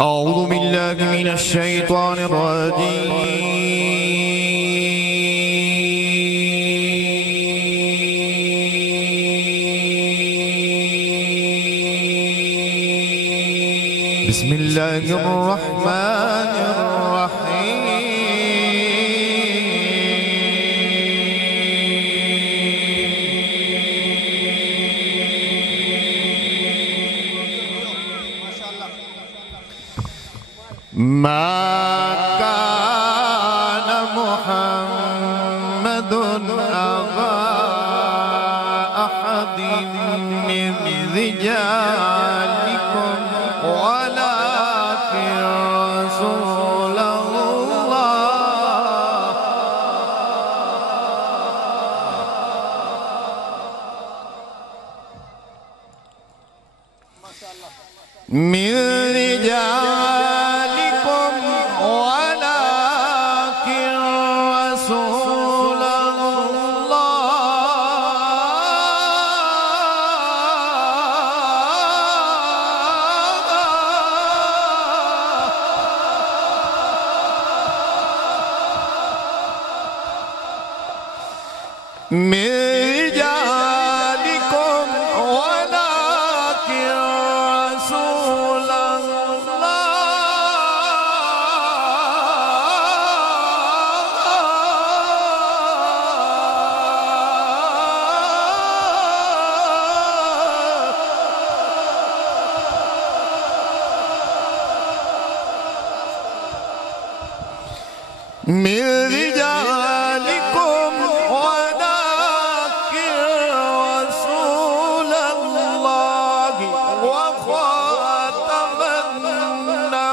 أعوذ بالله من الشيطان الرجيم. بسم الله الرحمن الرحيم. ما كان محمد أبا أحد من رجالكم ولكن رسول الله من رجالكم ولكن رسول الله من رجالكم ولكن رسول من رجالكم ولكن رسول الله وخاتم النبيين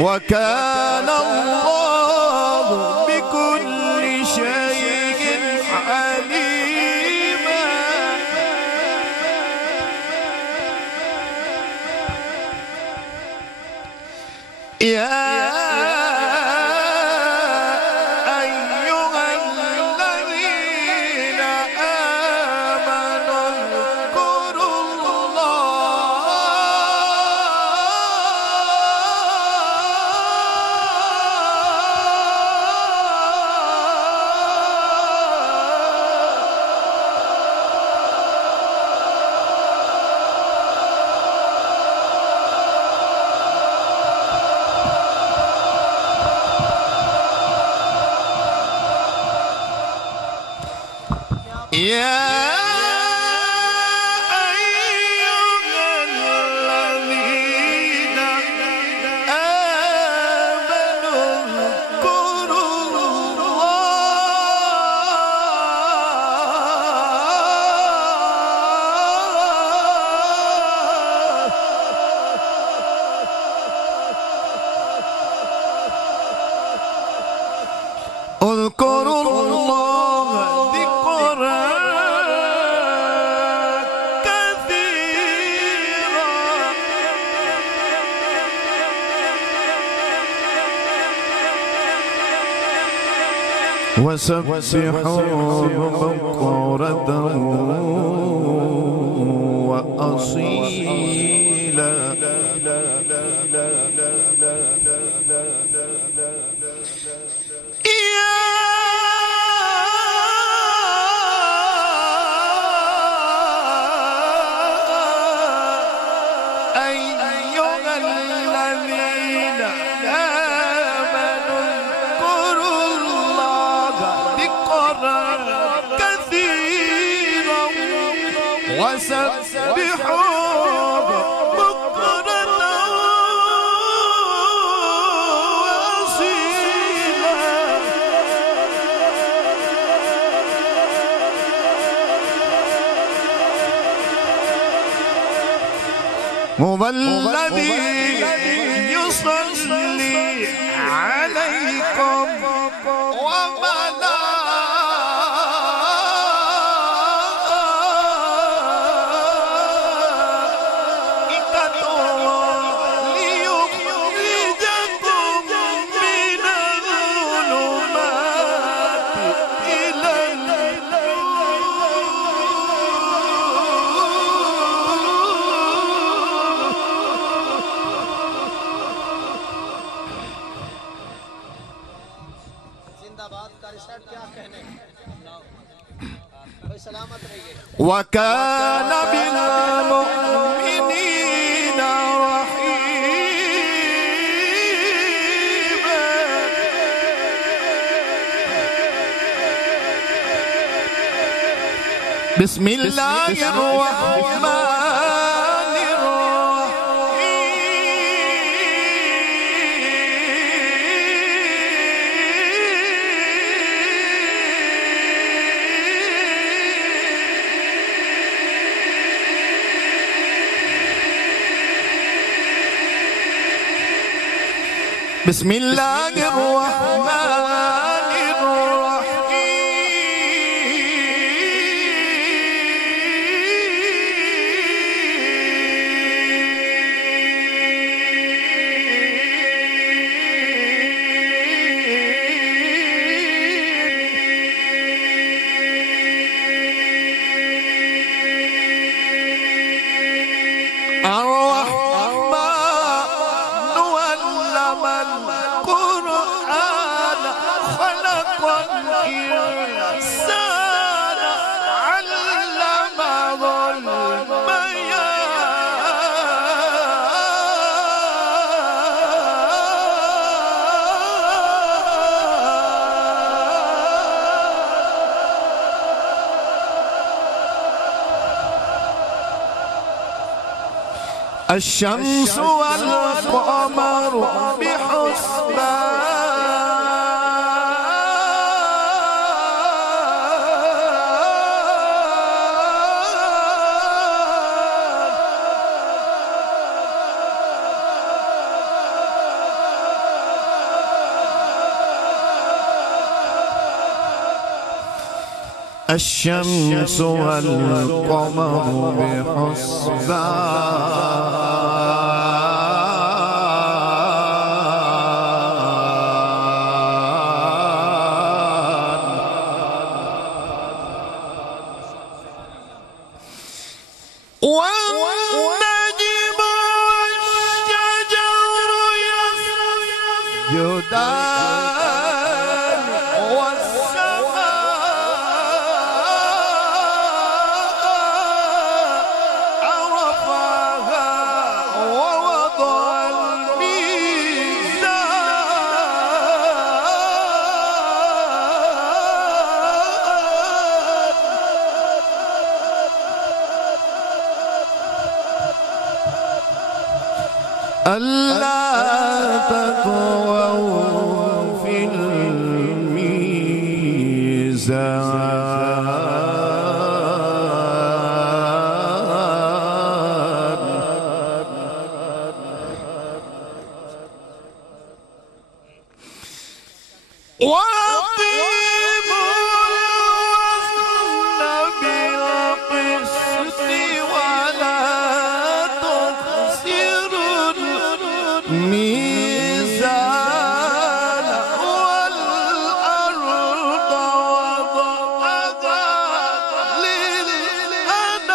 وكان الله بكل شيء عليما. يا أيها الذين آمنوا اذكروا يا أيها الذين آمنوا اذكروا الله ذكرا كثيرا وسبحوه بكرة وأصيلا. وسبحوه بكرة وأصيلا. هو الذي يصلي عليكم وملائكته وكان بالمؤمنين رحيما. بسم الله الرحمن بسم الله الرحمن الشمس والقمر بحسبان الشمس والقمر بحسبان والنجم والشجر يسجدان والسماء رفعها ووضع ألا تطغوا في الميزان وأقيموا الوزن بالقسط ولا تخسروا الميزان والأرض وضعها للأنام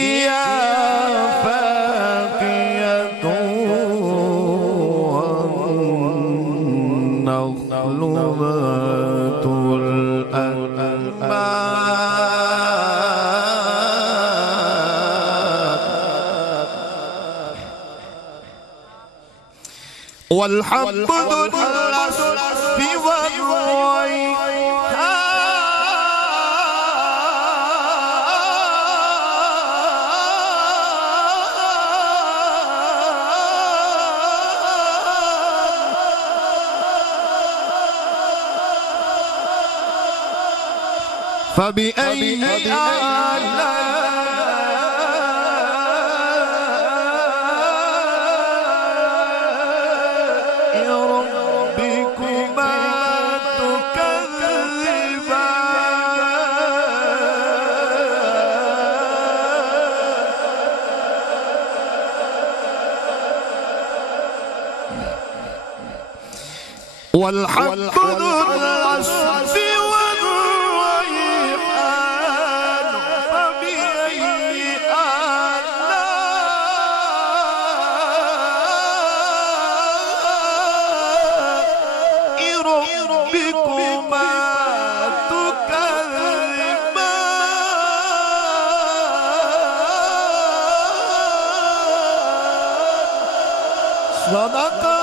فيها فاكهة والنخل ذات الأكمام والحب ذو العصف والريحان فبأي آلاء ربكما تكذبان والحب ذو العصف والريحان فبأي صدق